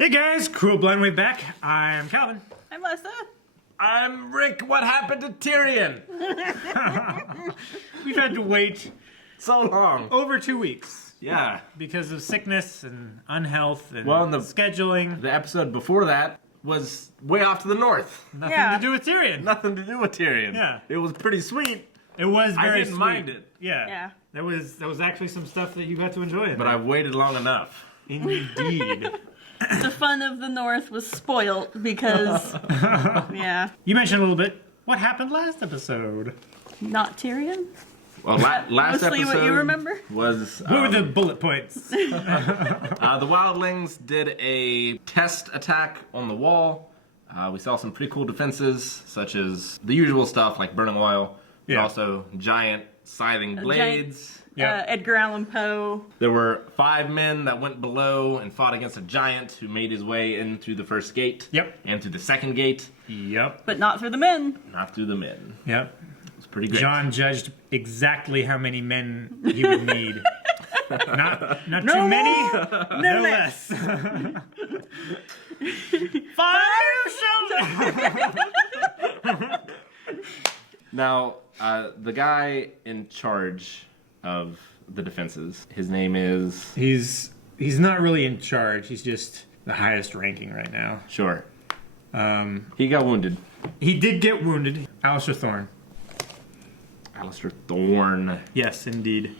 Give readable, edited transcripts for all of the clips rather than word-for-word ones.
Hey guys, Cruel Blind Way back. I'm Calvin. I'm Lessa. I'm Rick. What happened to Tyrion? We've had to wait So long. over 2 weeks Yeah. because of sickness and unhealth and Well, and scheduling. The episode before that was way off to the north. Nothing Yeah. to do with Tyrion. Nothing to do with Tyrion. Yeah. It was pretty sweet, It was very I didn't sweet. mind it. Yeah. Yeah. There was actually some stuff that you got to enjoy in but there. I waited long enough. Indeed. The fun of the North was spoilt because, yeah, You mentioned a little bit what happened last episode. not Tyrion. Well, last Mostly episode what you remember? was What were the bullet points? the wildlings did a test attack on the wall. We saw some pretty cool defenses, such as the usual stuff like burning oil, but Yeah. also giant scything blades. Yeah. Edgar Allan Poe. There were 5 men that went below and fought against a giant who made his way into the first gate. Yep. And to the second gate, Yep. But not for the men. not through the men. Yep. It was pretty great. John judged exactly how many men he would need. Not No too many, more, no less. Now, the guy in charge of the defenses, his name is... He's not really in charge. He's just the highest ranking right now. Sure. He got wounded. He did get wounded. Alistair Thorne. Alistair Thorne. Yes, indeed.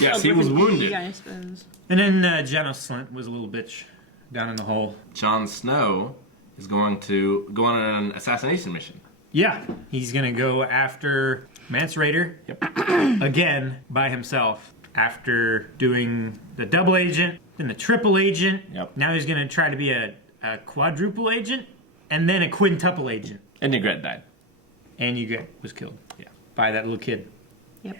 Yes, he was wounded. I suppose. And then Janos Slint was a little bitch down in the hole. Jon Snow is going to go on an assassination mission. Yeah, he's gonna go after Mance Rayder again by himself. After doing the double agent, then the triple agent. Yep. Now he's gonna try to be a quadruple agent, and then a quintuple agent. And Ygritte died. And Ygritte was killed. Yeah. By that little kid, Yep.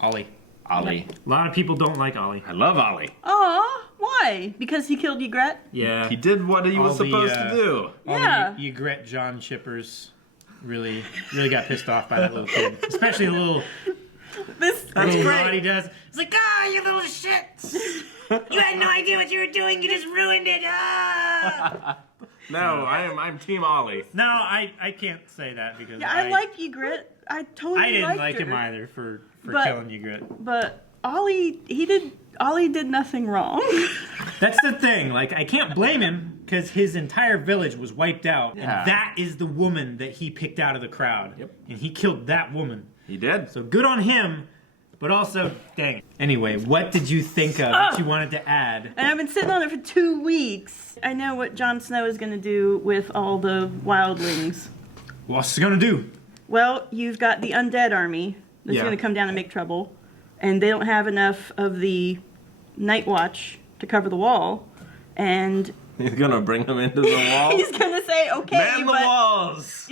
Ollie. Ollie. A lot of people don't like Ollie. I love Ollie. Aw, why? Because he killed Ygritte? Yeah. He did what he was All the, supposed to do. All Yeah. the Ygritte John shippers really got pissed off by that little kid. Especially the little This little nod he does. It's like, ah, you little shits! You had no idea what you were doing, you just ruined it! Ah! No, I'm Team Ollie. No, I can't say that because Yeah, I like Ygritte. I totally I didn't liked like her. him either for But- killing Ygritte. But Ollie did nothing wrong. That's the thing, like, I can't blame him because his entire village was wiped out, Yeah. and that is the woman that he picked out of the crowd. Yep. And he killed that woman. He did. So good on him, but also, dang it. Anyway, what did you think of that you wanted to add? And I've been sitting on it for 2 weeks. I know what Jon Snow is going to do with all the wildlings. What's he gonna do? Well, you've got the undead army that's Yeah. going to come down and make trouble. And they don't have enough of the Night Watch to cover the wall. And He's gonna bring him into the wall. he's going to say, okay, Man the but walls.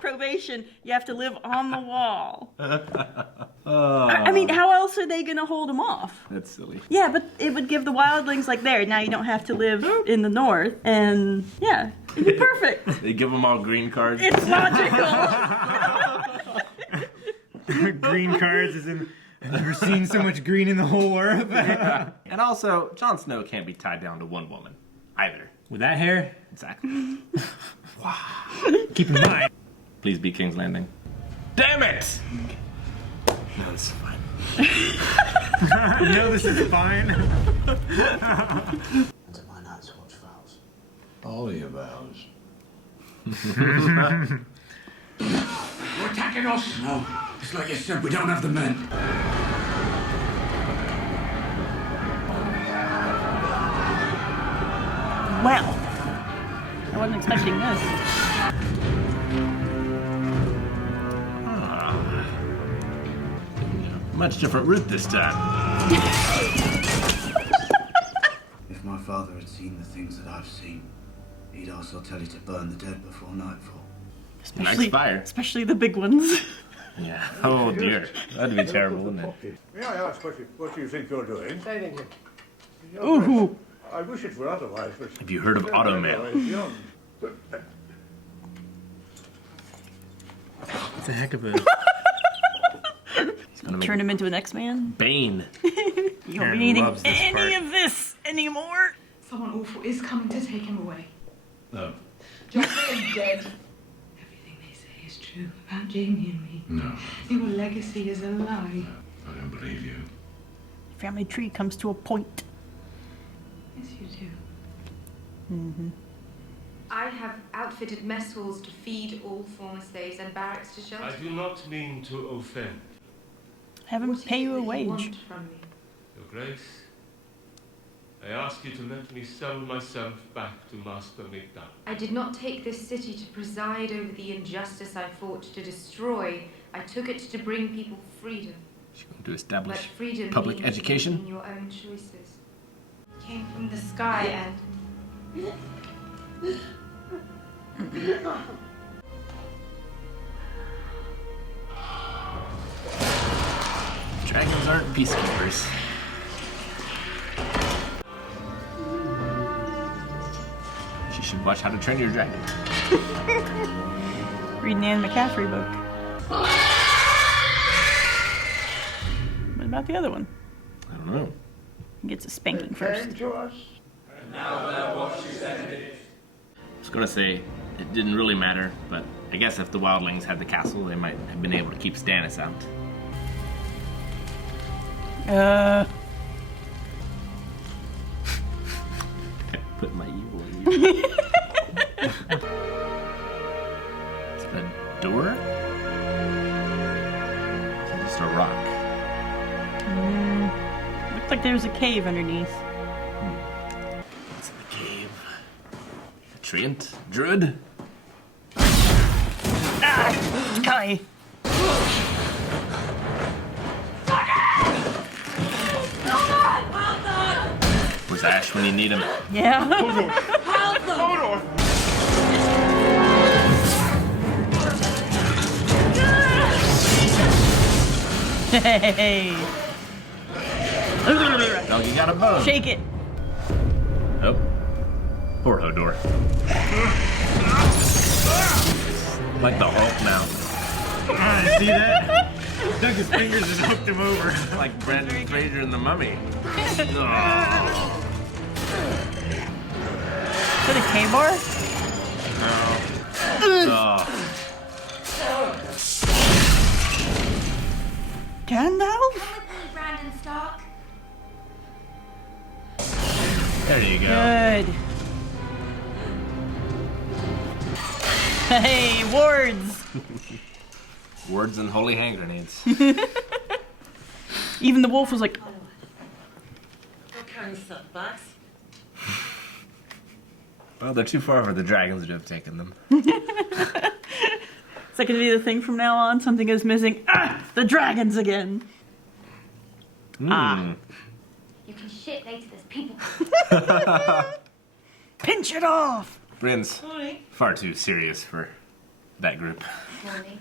probation, you have to live on the wall. Oh, I mean, how else are they going to hold him off? that's silly. Yeah, but it would give the wildlings, like, there, now you don't have to live in the north. And, yeah, it'd be perfect. They give him all green cards. It's logical. Green cards is in. I've never seen so much green in the whole earth. And also, Jon Snow can't be tied down to one woman either. With that hair, Exactly. keep in mind. Please be King's Landing. Damn it! No, this is fine. No, this is fine. And to my night's watch vows. All your vows. You're attacking us? No. It's like you said, we don't have the men. Well, I wasn't expecting this. Much different route this time. If my father had seen the things that I've seen, he'd also tell you to burn the dead before nightfall. Nice fire. Especially the big ones. Yeah. Oh dear. That'd be terrible, wouldn't it? May I ask what you think you're doing? Ooh. I wish it were otherwise. But Have you heard of automail? young. It's a heck of a. It's gonna make Turn him into an X-Man. Bane. You won't Karen be needing loves this any part. of this anymore. Someone awful is coming to take him away. No. Joffrey is dead. Everything they say is true about Jamie and me. No, Your legacy is a lie. I don't believe you. Family tree comes to a point. Yes, you do. I have outfitted mess halls to feed all former slaves and barracks to shelter. I do not mean to offend. Have him What is pay it you a that wage. want from me? Your Grace, I ask you to let me sell myself back to Master Migdal. I did not take this city to preside over the injustice I fought to destroy. I took it to bring people freedom. She's going to Let establish freedom public mean education. making your own choices. Came from the sky and Dragons aren't peacekeepers. She should watch How to Train Your Dragon. Read an Anne McCaffrey book. What about the other one? I don't know. He gets a spanking first. To us. I was gonna say it didn't really matter, but I guess if the wildlings had the castle, they might have been able to keep Stannis out. Put my evil in you. Is that a door? Is it just a rock? Looks like there's a cave underneath. What's in the cave? A treant? Druid? Kai! Where's Ash when you need him? Yeah. Hey! Doggy got a bone. Shake it! Oh. Poor Hodor. Like the Hulk now. See that? Dug his fingers and hooked him over. Like Brendan Fraser in The Mummy. Is that a K-bar? Oh. Gandalf? Brandon Stark. There you go. Good. Hey, wards! Words and holy hand grenades. Even the wolf was like, What kind of setbacks? Well, they're too far for the dragons to have taken them. is that gonna be the thing from now on? Something is missing. Ah! The dragons again! Mm. You can shit later, there's people. Pinch it off! Bryn's Morning. far too serious for that group. Morning.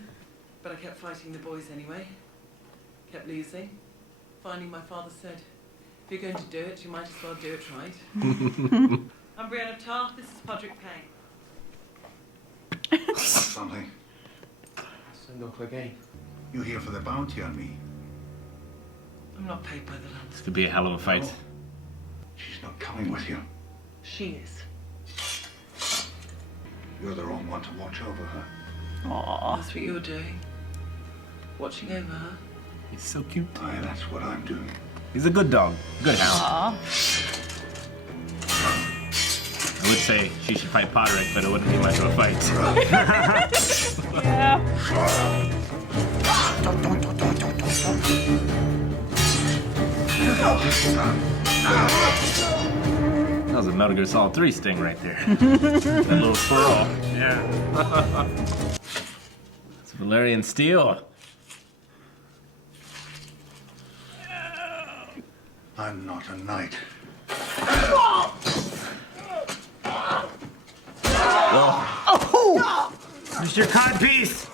But I kept fighting the boys anyway. Kept losing. Finally, my father said, if you're going to do it, you might as well do it right. I'm Brienne of Tarth, this is Podrick Payne. Want something? Look again. You here for the bounty on me? I'm not paid by the land. This could be a hell of a fight. No. She's not coming with you. She is. You're the wrong one to watch over her. Aww. That's what you're doing. Watching over her. He's so cute. Aye, that's what I'm doing. He's a good dog. Good hound. Aww. I would say she should fight Podrick, but it wouldn't be much of a fight. Yeah. That was a Metal Gear Solid 3 sting right there. That little swirl. Yeah. It's Valyrian steel. I'm not a knight. It's your codpiece!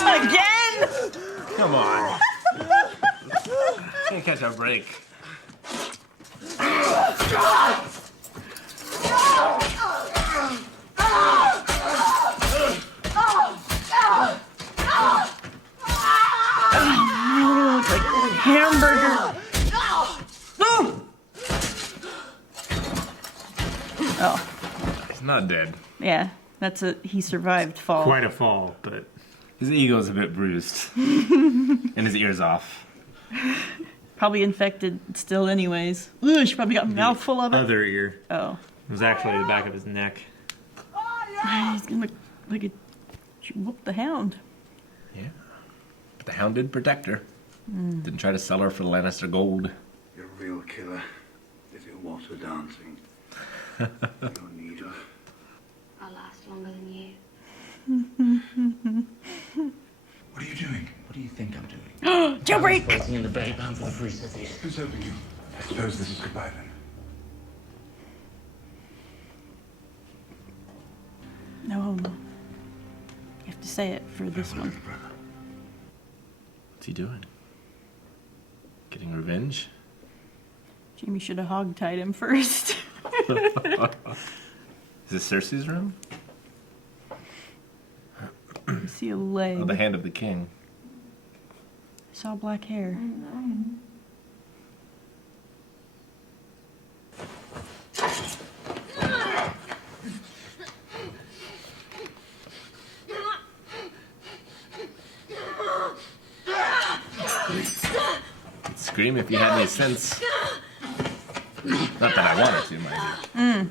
Again? Come on. Can't catch a break. He's not dead. Yeah, he survived fall. Quite a fall, but His ego's a bit bruised. And his ear's off. Probably infected still anyways. Ugh, she probably got a mouthful of it. other ear. Oh. It was actually the back of his neck. He's gonna look like a... She whooped the hound. Yeah. But the hound did protect her. Didn't try to sell her for the Lannister gold. You're a real killer. If you're water dancing, you don't need her. I'll last longer than you. What are you doing? What do you think I'm doing? Jailbreak! Fighting in the belly bound for the free cities. Who's helping you? I suppose this is goodbye then. No. You have to say it for this one. What's he doing? Getting revenge? Jamie should have hogtied him first. Is this Cersei's room? I see a leg. Oh, the hand of the king. I saw black hair. You'd scream if you had any sense. Not that I wanted to, mind you.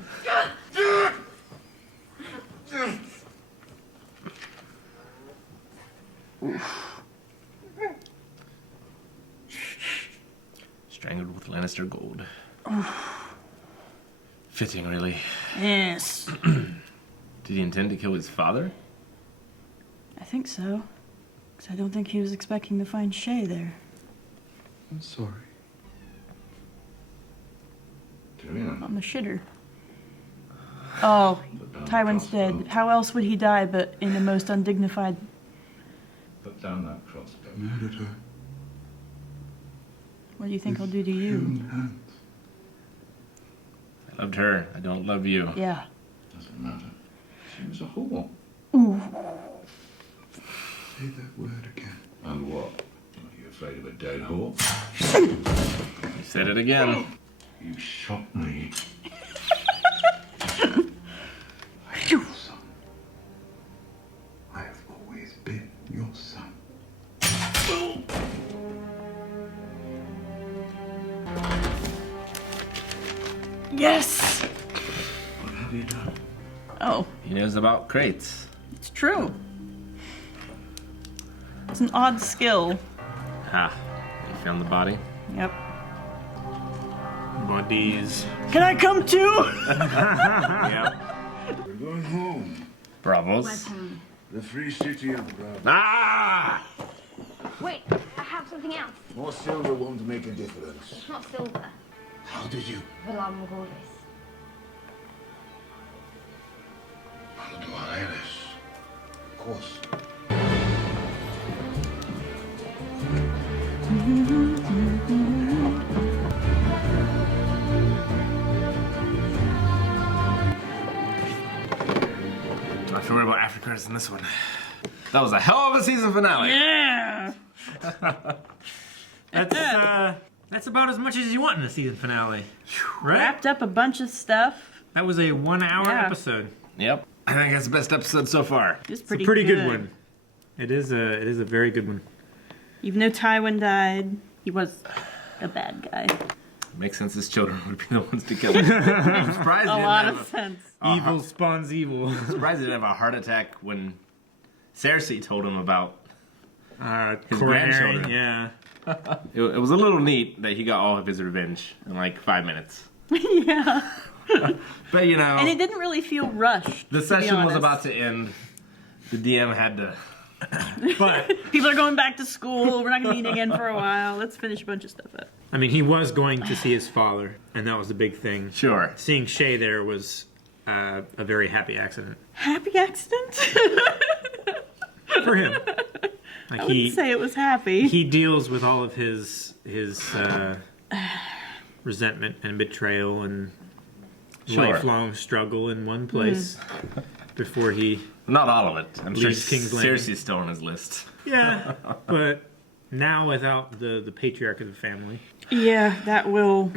Strangled with Lannister gold. Fitting, really. Yes. Did he intend to kill his father? I think so. Because I don't think he was expecting to find Shay there. I'm sorry. On the shitter. Oh, Tywin's dead. How else would he die but in the most undignified... Put down that crossbow. Murdered her. What do you think I'll do to you? Human hands. I loved her. I don't love you. Yeah. Doesn't matter. She was a whore. Ooh. Say that word again. And what? Are you afraid of a dead whore? You said it again. You shot me. I am your son. I have always been your son. Yes! What have you done? Oh, He knows about crates. it's true. It's an odd skill. Ah, you found the body? Yep. Bodies. Can I come too? Yep. We're going home. Bravos. The free city of Bravo. Ah! Wait, I have something else. More silver won't make a difference. It's not silver. How did you? Villar Morghulis. How do I this? Of course. I have to worry about after credits in this one. That was a hell of a season finale. Yeah! That's about as much as you want in a season finale. Right? Wrapped up a bunch of stuff. That was a 1 hour Yeah. episode. Yep. I think that's the best episode so far. It's It's a pretty good one. It is a very good one. Even though Tywin died, he was a bad guy. Makes sense his children would be the ones to kill him. I'm surprised A he lot didn't of have sense. Evil spawns evil. surprised he didn't have a heart attack when Cersei told him about his Coronary, grandchildren. yeah. It was a little neat that he got all of his revenge in like 5 minutes. Yeah. But you know, And it didn't really feel rushed. the to be session was honest. about to end. The DM had to. But People are going back to school. We're not going to meet again for a while. Let's finish a bunch of stuff up. I mean, he was going to see his father, and that was the big thing. Sure. Seeing Shay there was a very happy accident Happy accident? for him. Like I wouldn't say it was happy. he deals with all of his resentment and betrayal and Sure. lifelong struggle in one place before he. Not all of it. I'm sure Leaves King's Landing. Cersei's still on his list. Yeah, but now without the patriarch of the family. Yeah, that will...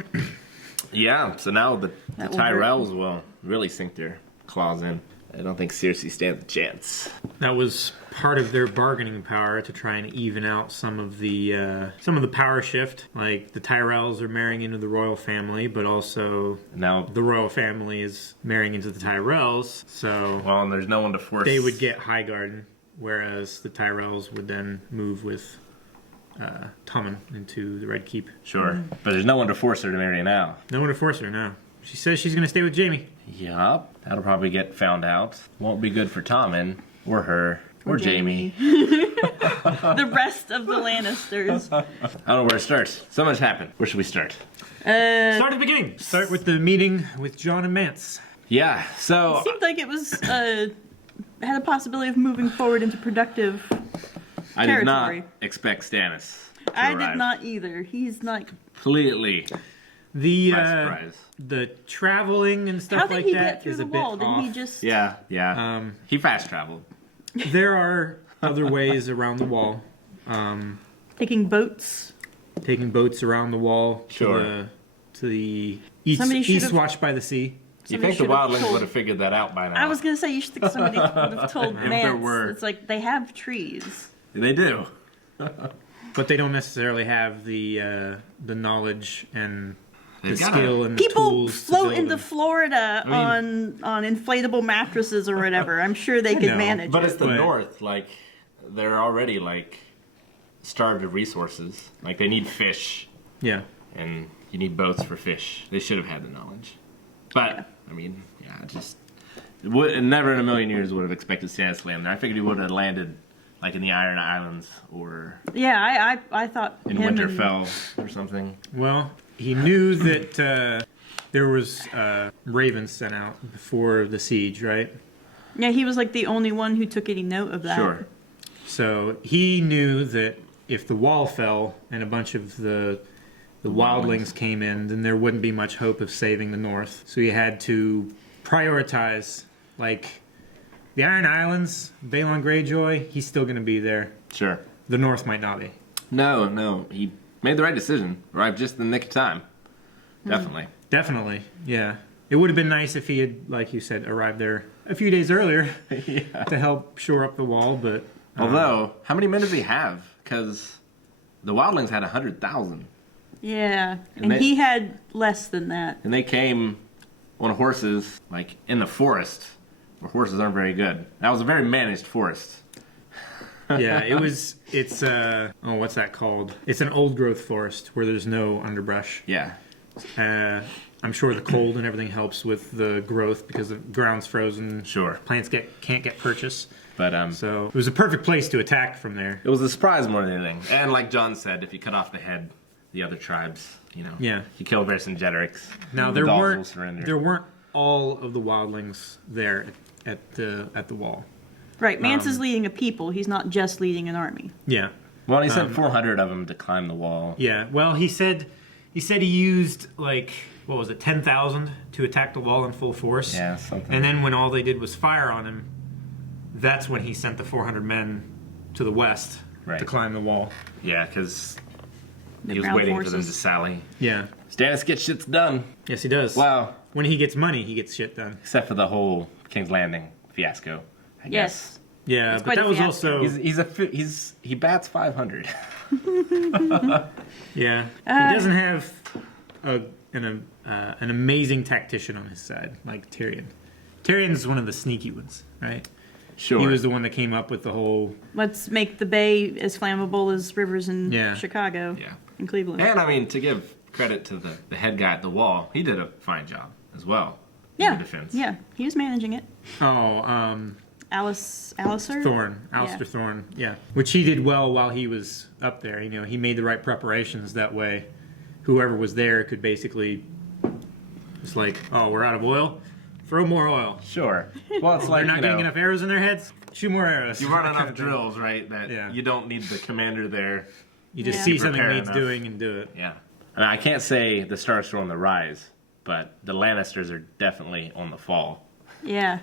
Yeah, so now the That will Tyrells will really sink their claws in. I don't think Cersei stands a chance. That was part of their bargaining power to try and even out some of the power shift. Like the Tyrells are marrying into the royal family, but also now the royal family is marrying into the Tyrells. So well, and there's no one to force. They would get Highgarden, whereas the Tyrells would then move with Tommen into the Red Keep. Sure, but there's no one to force her to marry now. No one to force her now. She says she's going to stay with Jaime. Yup. That'll probably get found out. Won't be good for Tommen, or her, or Jaime. The rest of the Lannisters. I don't know where to start. So much happened. Where should we start? Start at the beginning. Start with the meeting with Jon and Mance. Yeah, so... It seemed like it was, had a possibility of moving forward into productive I territory. did not expect Stannis to I arrive. did not either. He's not... Completely. The traveling and stuff How did like he that get through is the a wall? bit Didn't off. he just... Yeah. He fast traveled. There are other ways around the wall. Taking boats. Taking boats around the wall Sure. to the east Somebody watch by the sea. You think the wildlings would have figured that out by now? I was going to say, you should think somebody would have told If there Mance. were. It's like, they have trees. They do. But they don't necessarily have the knowledge and They've the got skill and the People tools to float build into them. Florida on inflatable mattresses or whatever. I'm sure they could know, manage But it. it's the North. Like, they're already, like, starved of resources. Like, they need fish. Yeah. And you need boats for fish. They should have had the knowledge. But, I mean, just... Never in a million years would have expected Stannis to land there. I figured he would have landed, like, in the Iron Islands or... Yeah, I thought in him Winterfell or something. Well, he knew that there was ravens sent out before the siege, right? Yeah, he was like the only one who took any note of that. Sure. So he knew that if the wall fell and a bunch of the wildlings came in, then there wouldn't be much hope of saving the North. So he had to prioritize, like, the Iron Islands, Balon Greyjoy, he's still going to be there. Sure. The North might not be. No. He made the right decision. Arrived just in the nick of time. Definitely. Definitely, yeah. It would have been nice if he had, like you said, arrived there a few days earlier to help shore up the wall, but... Although, how many men does he have? Because the wildlings had 100,000. Yeah, and he had less than that. And they came on horses, like, in the forest, where horses aren't very good. That was a very managed forest. Yeah, it's what's that called? It's an old growth forest where there's no underbrush. Yeah. I'm sure the cold and everything helps with the growth because the ground's frozen. Sure. Plants can't get purchase. But so it was a perfect place to attack from there. It was a surprise more than anything. And like John said, if you cut off the head, the other tribes, Yeah. you kill Vercingetorix. Now the there dolls weren't will surrender. there weren't all of the wildlings there at the wall. Right, Mance is leading a people. He's not just leading an army. Yeah. Well, he sent 400 of them to climb the wall. Yeah. Well, he said he used like 10,000 to attack the wall in full force. Yeah, something. And then when all they did was fire on him, that's when he sent the 400 men to the west to climb the wall. Yeah, because The he was ground waiting for them forces. to sally. Yeah. Stannis gets shit's done. Yes, he does. Wow. When he gets money, he gets shit done. Except for the whole King's Landing fiasco, I guess. Yeah, It's but quite that a was fiasco. also he bats 500. yeah. He doesn't have an amazing tactician on his side like Tyrion. Tyrion's one of the sneaky ones, right? Sure. He was the one that came up with the whole. Let's make the bay as flammable as rivers in Yeah. Chicago and Cleveland. And I mean, to give credit to the head guy at the wall, he did a fine job as well. Yeah, In the defense. yeah, he was managing it. Alistair Alistair? Thorne, yeah. Which he did well while he was up there. He made the right preparations that way. Whoever was there could basically, it's like, oh, we're out of oil? Throw more oil. Sure. Well, it's like, they're not getting enough arrows in their heads? Shoot more arrows. You run That kind enough of thing. drills, right, that you don't need the commander there. You just Yeah. see to something prepare needs enough. doing and do it. Yeah. I mean, I can't say the Starks are on the rise, but the Lannisters are definitely on the fall. Yeah.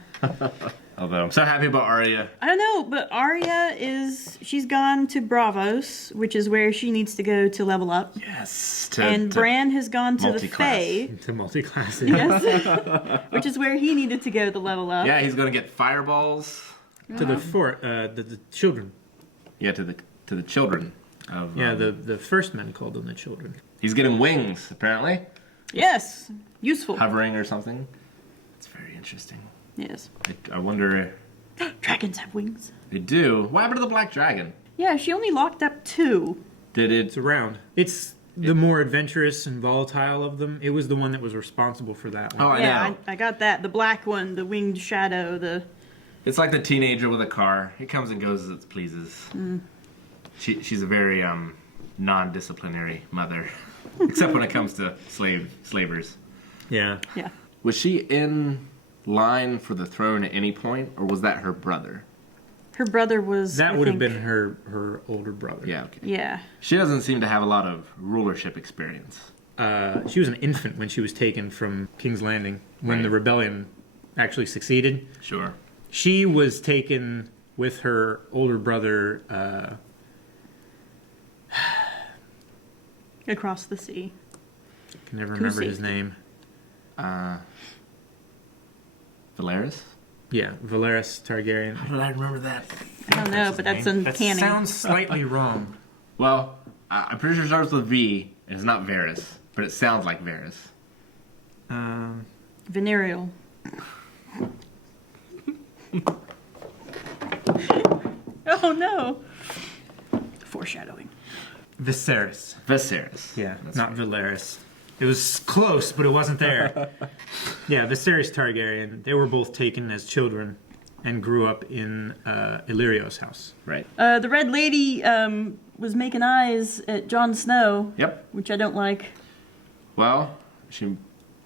Although I'm so happy about Arya. I don't know, but Arya she's gone to Bravos, which is where she needs to go to level up. Yes. And Bran has gone to the Fae. To multi-class. Yes. Which is where he needed to go to level up. Yeah, he's going to get fireballs. To the fort, the children. Yeah, to the children. Of, the first men called them the children. He's getting wings, apparently. Yes. Useful. Hovering or something. It's very interesting. Yes. I wonder... Dragons have wings. They do. What happened to the black dragon? Yeah, she only locked up 2. It's around. It's the more adventurous and volatile of them. It was the one that was responsible for that one. Oh, I know. I got that. The black one, the winged shadow, It's like the teenager with a car. He comes and goes as it pleases. Mm. She's a very non-disciplinary mother. Except when it comes to slavers. Yeah. Yeah. Was she in line for the throne at any point, or was that her brother? Her brother was. That would have been her older brother. Yeah, okay. Yeah. She doesn't seem to have a lot of rulership experience. She was an infant when she was taken from King's Landing, when the rebellion actually succeeded. Sure. She was taken with her older brother across the sea. I can never remember his name. Valeris? Yeah, Valeris Targaryen. How did I remember that? I don't know, but that's uncanny. That sounds slightly wrong. Well, I'm pretty sure it starts with V, and it's not Varys, but it sounds like Varys. Venereal. Oh no! Foreshadowing. Viserys. Yeah, That's not Valeris. It was close, but it wasn't there. Yeah, Viserys Targaryen. They were both taken as children and grew up in Illyrio's house. Right. The Red Lady was making eyes at Jon Snow. Yep. Which I don't like. Well, she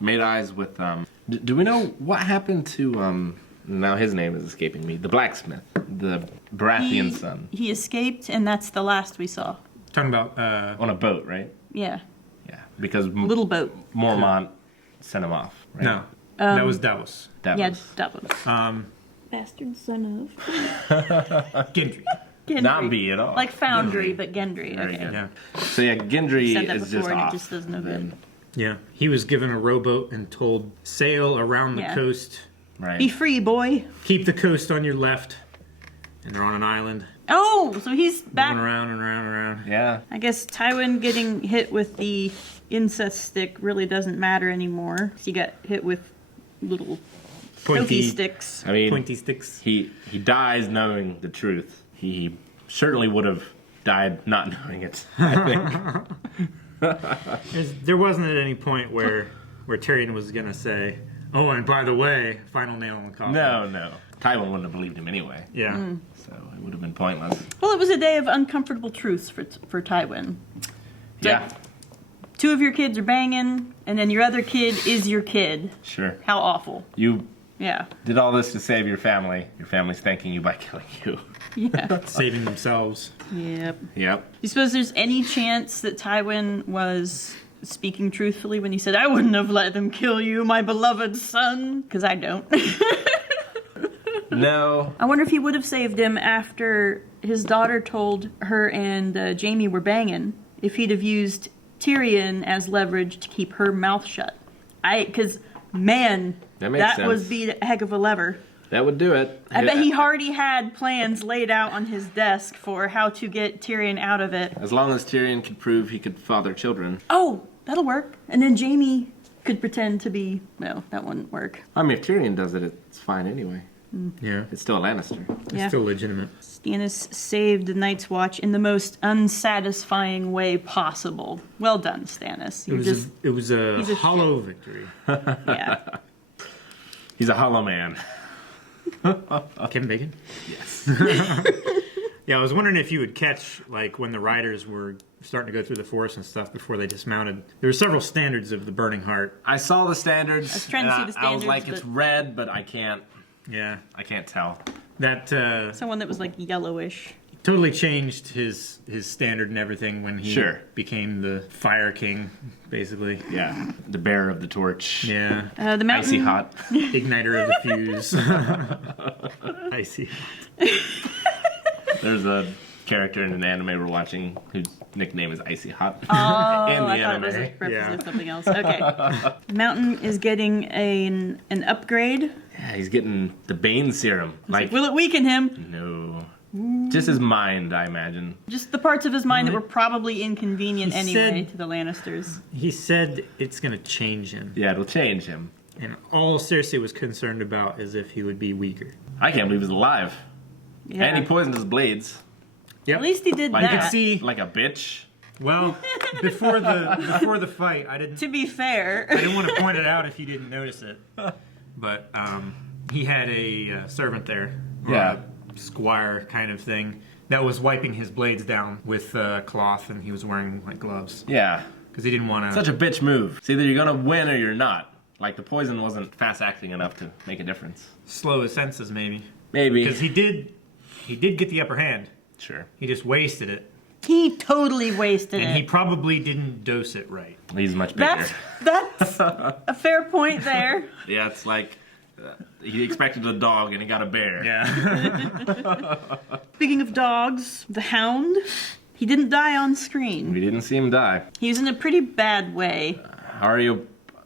made eyes with... do we know what happened to... now his name is escaping me. The blacksmith. The Baratheon son. He escaped, and that's the last we saw. Talking about... on a boat, right? Yeah. Yeah, because... Little boat. Mormont sent him off, right? No, that was Davos. Yeah, Davos. Bastard son of... Gendry. Not B at all. Like Foundry, but Gendry. Very Okay. good. Yeah. So yeah, Gendry Said that is before, just and off. it just does no good. Yeah, he was given a rowboat and told, sail around the coast. Right. Be free, boy. Keep the coast on your left. And they're on an island. Oh, so he's back. Going around and around and around. Yeah. I guess Tywin getting hit with the incest stick really doesn't matter anymore. He got hit with little pointy sticks. I mean, pointy sticks. He dies knowing the truth. He certainly would have died not knowing it, I think. There wasn't at any point where Tyrion was going to say, oh, and by the way, final nail in the coffin. No. Tywin wouldn't have believed him anyway. Yeah. So it would have been pointless. Well, it was a day of uncomfortable truths for Tywin. Yeah. 2 of your kids are banging, and then your other kid is your kid. Sure. How awful. You Yeah. did all this to save your family. Your family's thanking you by killing you. Yeah. Saving themselves. Yep. Yep. You suppose there's any chance that Tywin was speaking truthfully when he said, I wouldn't have let them kill you, my beloved son? Because I don't. No. I wonder if he would have saved him after his daughter told her and Jaime were banging, if he'd have used Tyrion as leverage to keep her mouth shut. Because, man, that would be a heck of a lever. That would do it. I bet he already had plans laid out on his desk for how to get Tyrion out of it. As long as Tyrion could prove he could father children. Oh, that'll work. And then Jaime could pretend to be... No, that wouldn't work. I mean, if Tyrion does it, it's fine anyway. Yeah. It's still a Lannister. It's still legitimate. Stannis saved the Night's Watch in the most unsatisfying way possible. Well done, Stannis. It was a hollow victory. Yeah. He's a hollow man. Kevin Bacon? Yes. Yeah, I was wondering if you would catch, like, when the riders were starting to go through the forest and stuff before they dismounted. There were several standards of the Burning Heart. I saw the standards. I was trying to see the standards. I was like, it's red, but I can't. Yeah. I can't tell. That, someone that was, like, yellowish. Totally changed his standard and everything when he became the Fire King, basically. Yeah. The bearer of the torch. Yeah. The mountain... Icy hot. Igniter of the fuse. Icy. There's a character in an anime we're watching whose nickname is Icy Hot. Oh, in the I thought anime. it was a reference to something else. Okay. Mountain is getting an upgrade. Yeah, he's getting the Bane serum. Like, Will it weaken him? no. Just his mind, I imagine. Just the parts of his mind that were probably inconvenient He anyway said- to the Lannisters. He said it's going to change him. Yeah, it'll change him. And all Cersei was concerned about is if he would be weaker. I can't believe he's alive. Yeah. And he poisoned his blades. Yep. At least he did Like, that. see- like a bitch. Well, before the fight, I didn't To be fair. I didn't want to point it out if you didn't notice it. But he had a servant there, or Yeah. a squire kind of thing, that was wiping his blades down with cloth, and he was wearing like gloves Yeah. because he didn't want to. Such a bitch move. It's either you're gonna win or you're not. Like, the poison wasn't fast acting enough to make a difference. Slow his senses, maybe. Maybe. Because he did get the upper hand. Sure. He just wasted it, He totally wasted and it. he probably didn't dose it right. He's much bigger. That's a fair point there. Yeah, it's like he expected a dog and he got a bear. Yeah. Speaking of dogs, the Hound, he didn't die on screen. We didn't see him die. He was in a pretty bad way. Arya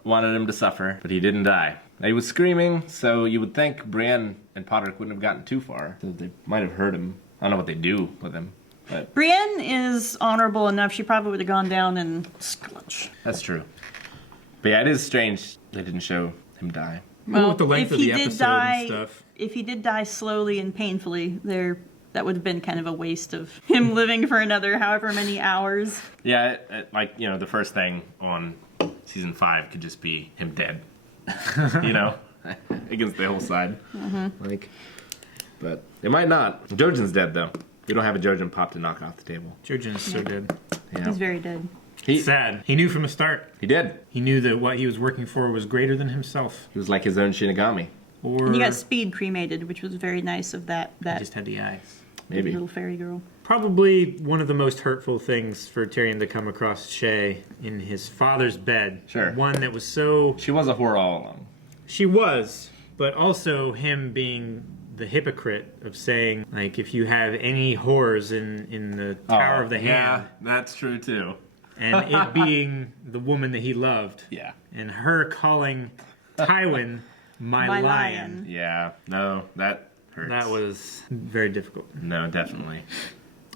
wanted him to suffer, but he didn't die. He was screaming, so you would think Brienne and Potter couldn't have gotten too far. So they might have hurt him. I don't know what they do with him, but Brienne is honorable enough. She probably would have gone down and squelch. that's true. But yeah, it is strange they didn't show him die. Well, with the length if of he the did episode die, and stuff. if he did die slowly and painfully, that would have been kind of a waste of him living for another however many hours. Yeah, like, you know, the first thing on season 5 could just be him dead. You know, against the whole side. Like, but it might not. Jojen's dead though. We don't have a Jojen pop to knock off the table. Jojen is so dead. Yeah. He's very dead. Sad. He knew from the start. He did. He knew that what he was working for was greater than himself. He was like his own Shinigami. Or And he got speed cremated, which was very nice of that he just had the eyes. Maybe. little fairy girl. Probably one of the most hurtful things for Tyrion to come across Shay in his father's bed. Sure. One that was so... She was a whore all along. She was, but also him being the hypocrite of saying, like, if you have any whores in the Tower of the Hand, Yeah, that's true too. and it being the woman that he loved, Yeah. and her calling Tywin my lion. Yeah. No, that hurts. That was very difficult. No, definitely.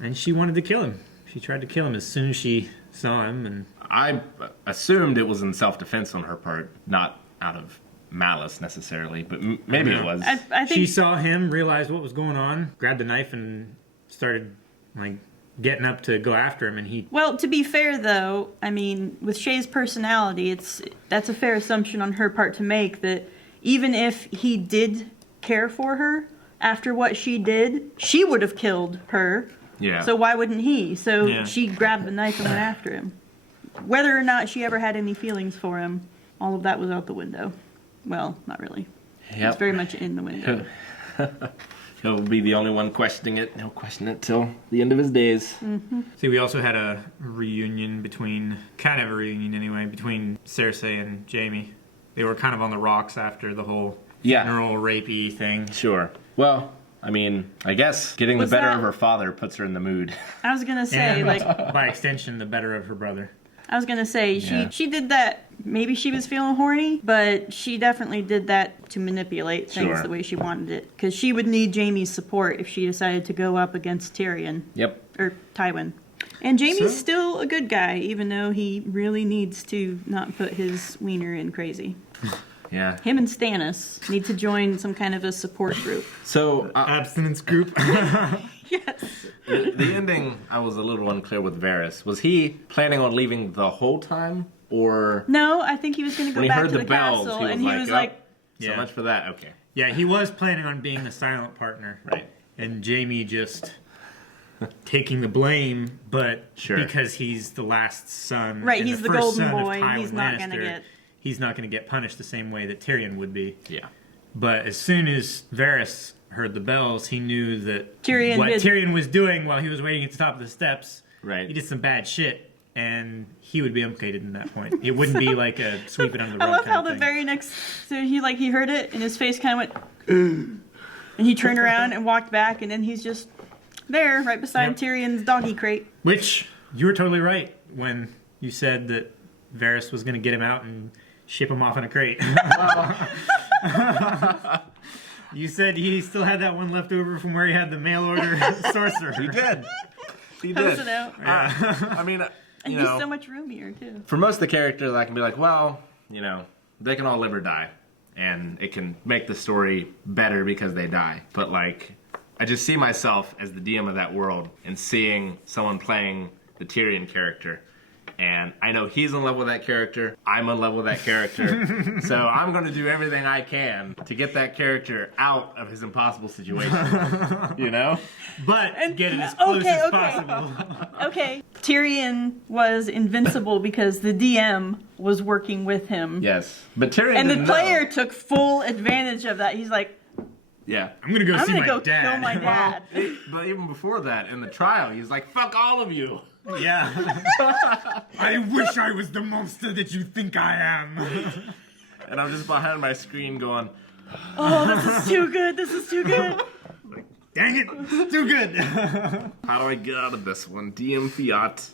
And she wanted to kill him. She tried to kill him as soon as she saw him, and I assumed it was in self-defense on her part, not out of malice necessarily, but maybe it was. I think she saw him, realized what was going on, grabbed a knife, and started, like, getting up to go after him, and he... Well, to be fair, though, I mean, with Shay's personality, that's a fair assumption on her part to make, that even if he did care for her, after what she did, she would have killed her. Yeah. So why wouldn't he? So Yeah. she grabbed the knife and went after him. Whether or not she ever had any feelings for him, all of that was out the window. Well, not really. Yep. It's very much in the window. He'll be the only one questioning it. He'll question it till the end of his days. See, we also had a reunion between, kind of a reunion anyway, between Cersei and Jaime. They were kind of on the rocks after the whole Yeah. funeral rapey thing. Sure. Well, I mean, I guess getting Was the better that- of her father puts her in the mood. I was gonna say, And like, by extension, the better of her brother. I was gonna say, Yeah. she did that. Maybe she was feeling horny, but she definitely did that to manipulate things Sure. the way she wanted it. Because she would need Jaime's support if she decided to go up against Tyrion Yep. or Tywin. And Jaime's So- still a good guy, even though he really needs to not put his wiener in crazy. Yeah. Him and Stannis need to join some kind of a support group. So Abstinence group. Yes. the ending, I was a little unclear with Varys. Was he planning on leaving the whole time, or No, I think he was going to go when he back heard to the the bells, castle, he was and he like, was "Oh, like, so Yeah. much for that." Okay. Yeah, he was planning on being the silent partner. Right. And Jaime just taking the blame, but Sure. because he's the last son. Right, and he's the first golden son of boy, Tywin he's not gonna Lannister, get- He's not going to get punished the same way that Tyrion would be. Yeah. But as soon as Varys heard the bells, he knew that Tyrion what did- Tyrion was doing while he was waiting at the top of the steps, Right. he did some bad shit, and he would be implicated in that point. It wouldn't be like a sweep it under the I rug love how kind the of thing. very next, so he heard it, and his face kind of went, and And he turned around and walked back, and then he's just there, right beside Tyrion's doggy crate. Which, you were totally right when you said that Varys was going to get him out and ship him off in a crate. You said he still had that one left over from where he had the mail order sorcerer. He did. He Close did. it out. I mean, And you he's know, so much roomier, too. for most of the characters, I can be like, well, you know, they can all live or die, and it can make the story better because they die. But like, I just see myself as the DM of that world and seeing someone playing the Tyrion character. And I know he's in love with that character. I'm in love with that character. So I'm going to do everything I can to get that character out of his impossible situation. You know? But get it as close as possible. Okay. Tyrion was invincible because the DM was working with him. Yes. But Tyrion And the didn't player know. took full advantage of that. He's like, Yeah. I'm going to go I'm see going to my go dad. kill my dad. But even before that, in the trial, he's like, fuck all of you. Yeah. I wish I was the monster that you think I am. And I'm just behind my screen going, Oh, this is too good. This is too good. Dang it, it's too good. how do I get out of this one? DM Fiat.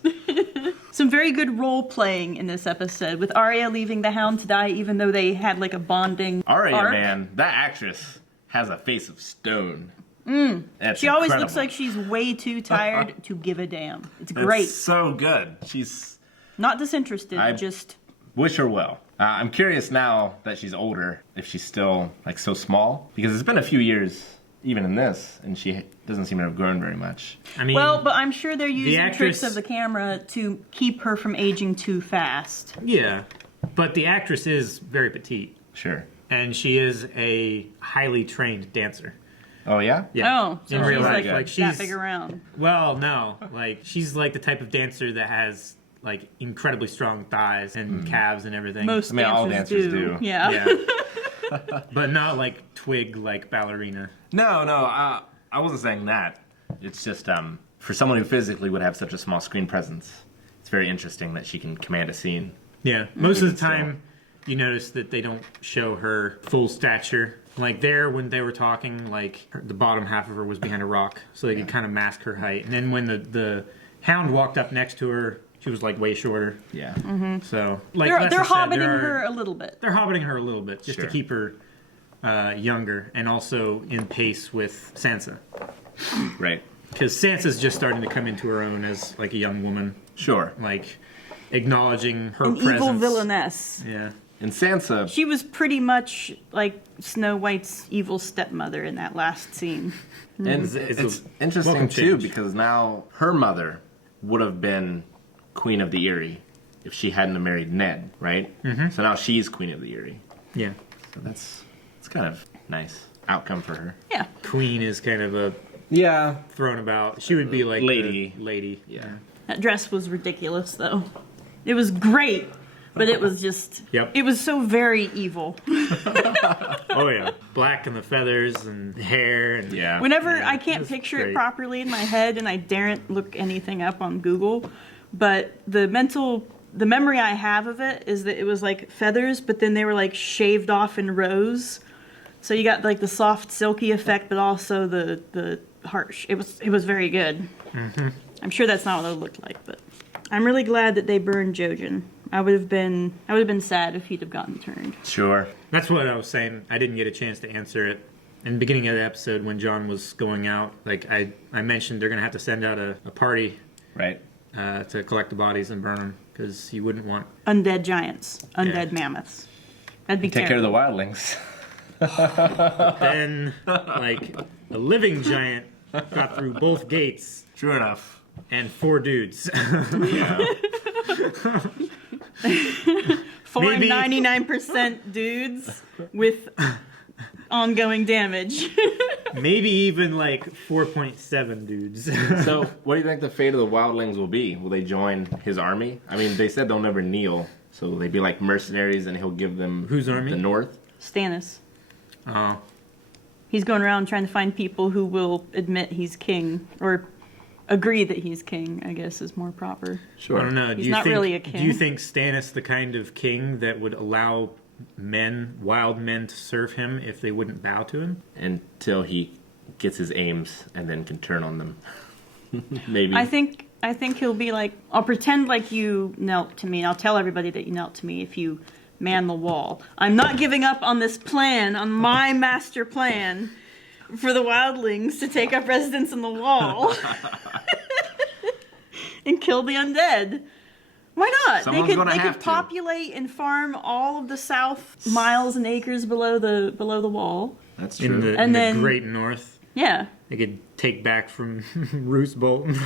Some very good role playing in this episode with Arya leaving the Hound to die, even though they had like a bonding Arya, arc. man, that actress has a face of stone. That's She always incredible. looks like she's way too tired to give a damn. It's great. It's so good. She's Not disinterested, I- just wish her well. I'm curious now that she's older if she's still like so small, because it's been a few years even in this, and she doesn't seem to have grown very much. I mean, well, but I'm sure they're using actress- tricks of the camera to keep her from aging too fast. yeah, but the actress is very petite, Sure. and she is a highly trained dancer. Oh yeah. Yeah. Oh, so in she's real life, like, like that she's big around. well, no, like she's like the type of dancer that has like incredibly strong thighs and calves and everything. Most I mean, all dancers dancers do. Yeah. Yeah. But not like twig like ballerina. No, I wasn't saying that. It's just for someone who physically would have such a small screen presence, it's very interesting that she can command a scene. Yeah, most of the time you notice that they don't show her full stature. Like there, when they were talking, like the bottom half of her was behind a rock, so they could kind of mask her height. And then when the Hound walked up next to her, she was like way shorter. Yeah. So like They're Lessa said, hobbiting her a little bit. They're hobbiting her a little bit just to Sure. keep her younger and also in pace with Sansa, Right. because Sansa's just starting to come into her own as like a young woman, Sure. like acknowledging her An presence. evil villainess. Yeah. And Sansa, She was pretty much like Snow White's evil stepmother in that last scene. and It's it's a interesting welcome too change. because now her mother would have been Queen of the Eyrie if she hadn't have married Ned, right? Mm-hmm. So now she's Queen of the Eyrie. Yeah. So it's kind of nice outcome for her. Yeah. Queen is kind of a Yeah. thrown about. She would be like Lady. the lady. Yeah. That dress was ridiculous, though. It was great, but it was just... Yep. It was so very evil. Oh yeah. Black and the feathers and hair and Yeah. Whenever Yeah, I can't that's picture great. it properly in my head, and I daren't look anything up on Google, but the memory I have of it is that it was like feathers, but then they were like shaved off in rows. So you got like the soft, silky effect, but also the harsh. It was very good. Mm-hmm. I'm sure that's not what it looked like, but I'm really glad that they burned Jojen. I would have been sad if he'd have gotten turned. Sure. That's what I was saying. I didn't get a chance to answer it. In the beginning of the episode when John was going out, like I mentioned they're going to have to send out a party Right. to collect the bodies and burn them because you wouldn't want... Undead giants, undead mammoths. That'd be Take care of the terrible. wildlings. Then, like, a living giant got through both gates True enough. and 4 dudes. Yeah. 99% dudes with ongoing damage. Maybe even like 4.7 dudes. So, what do you think the fate of the wildlings will be? Will they join his army? I mean, they said they'll never kneel, so they'd be like mercenaries, and he'll give them Whose army? The North. Stannis. Oh. He's going around trying to find people who will admit he's king, or agree that he's king, I guess is more proper. Sure. I don't know. He's not really a king. Do you think Stannis the kind of king that would allow wild men, to serve him if they wouldn't bow to him. Until he gets his aims and then can turn on them. Maybe. I think he'll be like, I'll pretend like you knelt to me, and I'll tell everybody that you knelt to me if you man the wall. I'm not giving up on this plan, on my master plan for the wildlings to take up residence in the wall and kill the undead. Why not? Someone's they gonna have could to. populate and farm all of the south miles and acres below the wall. That's In true. the, And in then- the Great North. Yeah. They could take back from Roose Bolton.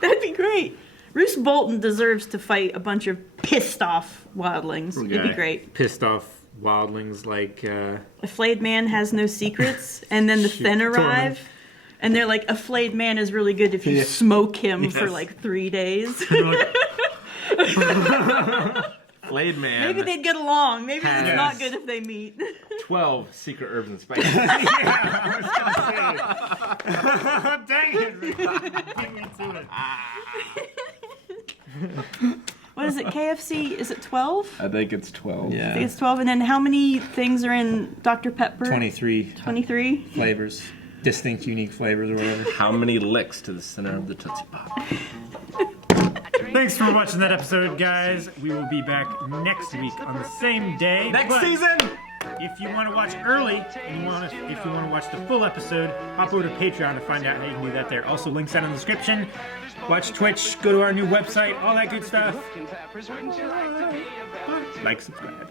That'd be great. Roose Bolton deserves to fight a bunch of pissed off wildlings. It'd be guy. great. Pissed off wildlings like... A flayed man has no secrets, and then the Fen arrive, and they're like, a flayed man is really good if you smoke him for like 3 days. Flayed man. Maybe they'd get along. Maybe Has- it's not good if they meet. 12 secret herbs and spices. Dang it, Rick. Beat me to it. What is it, KFC? Is it 12? I think it's 12. I think it's 12. And then how many things are in Dr. Pepper? 23 23? flavors. Distinct, unique flavors or whatever. How many licks to the center of the Tootsie Pop? Thanks for watching that episode, guys. We will be back next week on the same day. Next but season! If you want to watch early, and if you want to watch the full episode, hop over to Patreon to find out how you can do that there. Also, links down in the description. Watch Twitch, go to our new website, all that good stuff. Like, subscribe.